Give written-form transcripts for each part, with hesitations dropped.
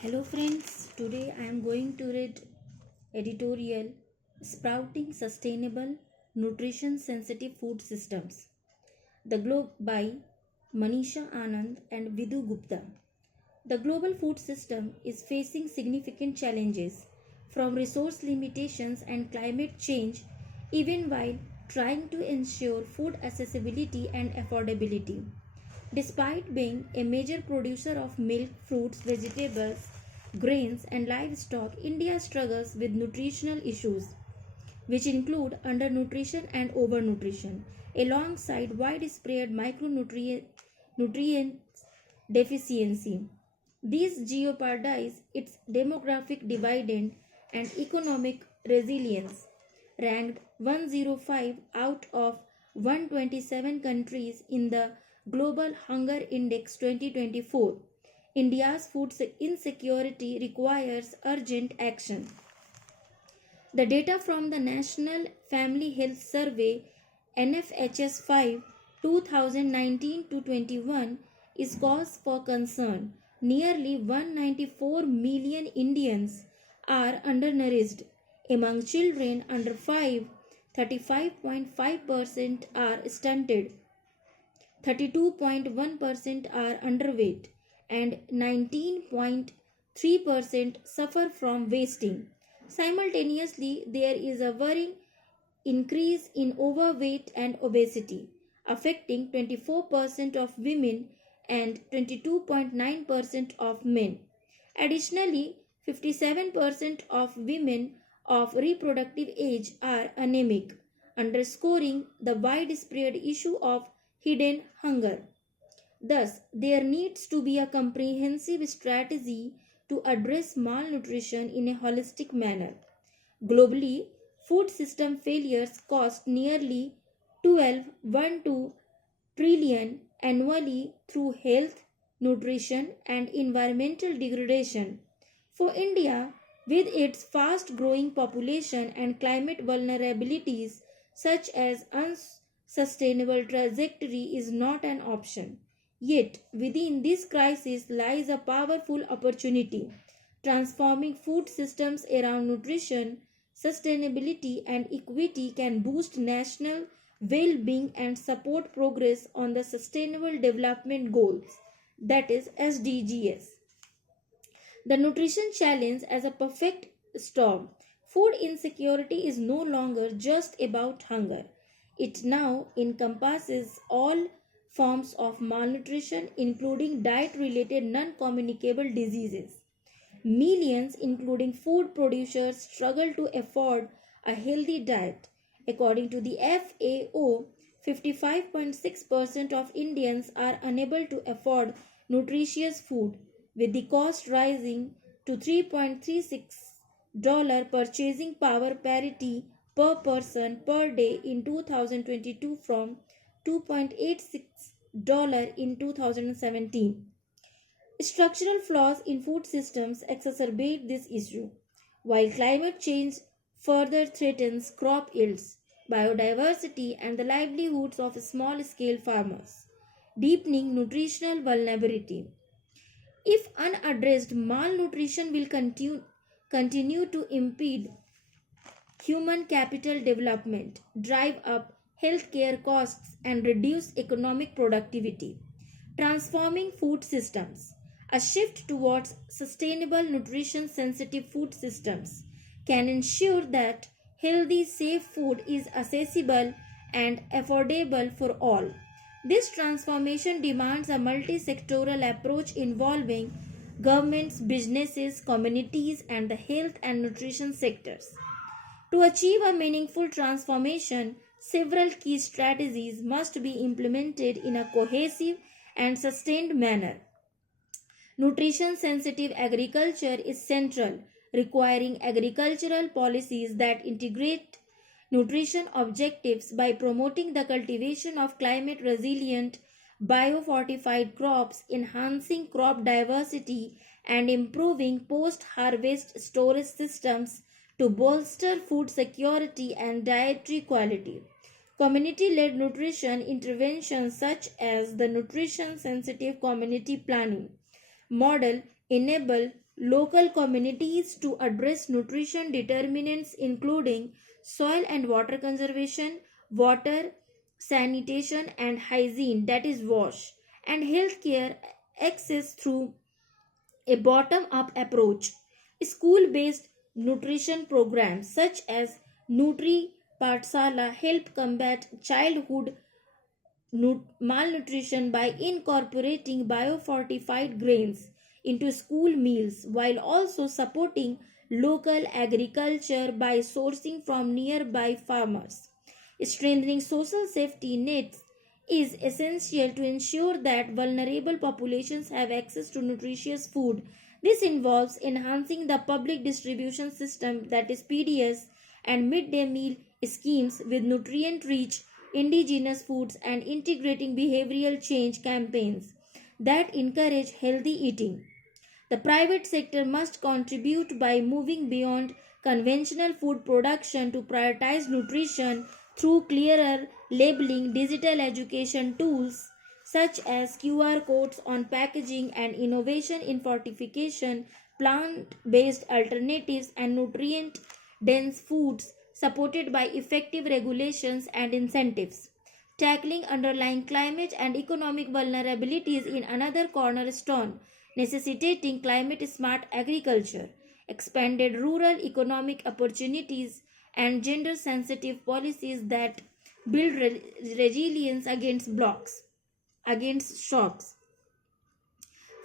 Hello friends, today I am going to read editorial Sprouting Sustainable Nutrition Sensitive Food Systems. The Globe by Manisha Anand and Vidhu Gupta. The global food system is facing significant challenges from resource limitations and climate change, even while trying to ensure food accessibility and affordability. Despite being a major producer of milk, fruits, vegetables, grains, and livestock, India struggles with nutritional issues, which include undernutrition and overnutrition, alongside widespread micronutrient deficiency. These jeopardize its demographic dividend and economic resilience. Ranked 105 out of 127 countries in the Global Hunger Index 2024, India's food insecurity requires urgent action. The data from the National Family Health Survey NFHS 5 2019 to 21 is cause for concern. Nearly 194 million Indians are undernourished. Among children under 5, 35.5% are stunted, 32.1% are underweight, and 19.3% suffer from wasting. Simultaneously, there is a worrying increase in overweight and obesity, affecting 24% of women and 22.9% of men. Additionally, 57% of women of reproductive age are anemic, underscoring the widespread issue of hidden hunger. Thus, there needs to be a comprehensive strategy to address malnutrition in a holistic manner. Globally, food system failures cost nearly 12 trillion annually through health, nutrition, and environmental degradation. For India, with its fast growing population and climate vulnerabilities, such as unsustainable trajectory is not an option. Yet, within this crisis lies a powerful opportunity. Transforming food systems around nutrition, sustainability, and equity can boost national well being and support progress on the Sustainable Development Goals, that is, SDGs. The nutrition challenge as a perfect storm. Food insecurity is no longer just about hunger. It now encompasses all forms of malnutrition, including diet related non communicable diseases. Millions, including food producers, struggle to afford a healthy diet. According to the FAO, 55.6% of Indians are unable to afford nutritious food, with the cost rising to $3.36 purchasing power parity per person per day in 2022 from $2.86 in 2017. Structural flaws in food systems exacerbate this issue, while climate change further threatens crop yields, biodiversity, and the livelihoods of small scale farmers, deepening nutritional vulnerability. If unaddressed, malnutrition will continue to impede human capital development, drive up healthcare costs, and reduce economic productivity. Transforming food systems. A shift towards sustainable nutrition sensitive food systems can ensure that healthy, safe food is accessible and affordable for all. This transformation demands a multi-sectoral approach involving governments, businesses, communities, and the health and nutrition sectors. To achieve a meaningful transformation, several key strategies must be implemented in a cohesive and sustained manner. Nutrition sensitive agriculture is central, requiring agricultural policies that integrate nutrition objectives by promoting the cultivation of climate resilient, biofortified crops, enhancing crop diversity, and improving post harvest storage systems to bolster food security and dietary quality. Community led nutrition interventions such as the nutrition sensitive community planning model enable local communities to address nutrition determinants including soil and water conservation, water, sanitation and hygiene, that is wash, and healthcare access through a bottom up approach. School based nutrition programs such as Nutri Patsala help combat childhood malnutrition by incorporating biofortified grains into school meals while also supporting local agriculture by sourcing from nearby farmers. Strengthening social safety nets is essential to ensure that vulnerable populations have access to nutritious food. This involves enhancing the public distribution system, that is PDS, and midday meal schemes with nutrient rich indigenous foods and integrating behavioral change campaigns that encourage healthy eating. The private sector must contribute by moving beyond conventional food production to prioritize nutrition through clearer labeling, digital education tools such as QR codes on packaging, and innovation in fortification, plant based alternatives, and nutrient dense foods supported by effective regulations and incentives. Tackling underlying climate and economic vulnerabilities in another cornerstone, necessitating climate smart agriculture, expanded rural economic opportunities, and gender sensitive policies that build resilience against shocks.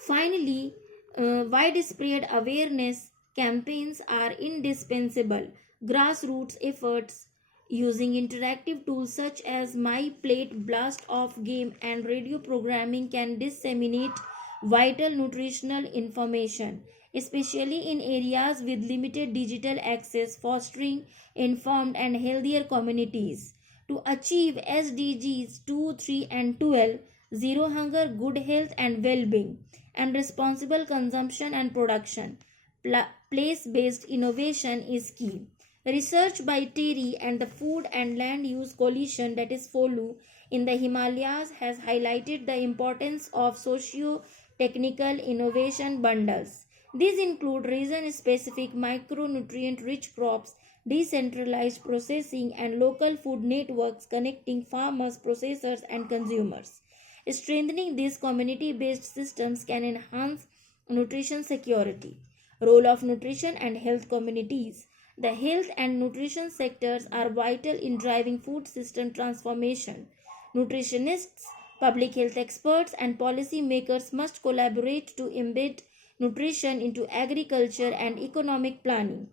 Finally, widespread awareness campaigns are indispensable. Grassroots efforts using interactive tools such as My Plate, Blast Off Game, and radio programming can disseminate vital nutritional information, especially in areas with limited digital access, fostering informed and healthier communities. To achieve SDGs 2, 3, and 12, zero hunger, good health and well being, and responsible consumption and production, place based innovation is key. Research by Terry and the Food and Land Use Coalition, that is FOLU, in the Himalayas has highlighted the importance of socio technical innovation bundles. These include region specific micronutrient rich crops, decentralized processing, and local food networks connecting farmers, processors, and consumers. Strengthening these community based systems can enhance nutrition security. Role of nutrition and health communities. The health and nutrition sectors are vital in driving food system transformation. Nutritionists, public health experts, and policy makers must collaborate to embed nutrition into agriculture and economic planning.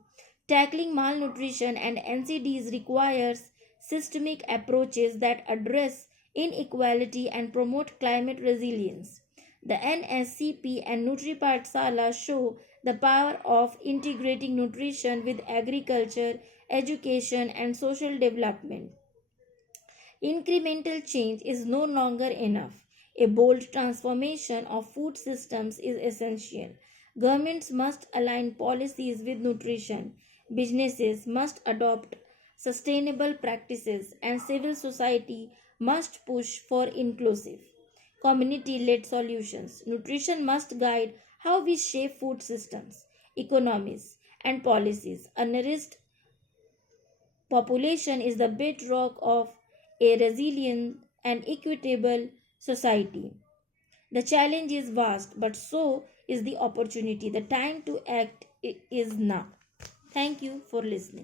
Tackling malnutrition and NCDs requires systemic approaches that address inequality and promote climate resilience. The NSCP and NutriPatsala show the power of integrating nutrition with agriculture, education, and social development. Incremental change is no longer enough. A bold transformation of food systems is essential. Governments must align policies with nutrition. Businesses must adopt sustainable practices, and civil society must push for inclusive, community led solutions. Nutrition must guide how we shape food systems, economies, and policies. A nourished population is the bedrock of a resilient and equitable society. The challenge is vast, but so is the opportunity. The time to act is now. Thank you for listening.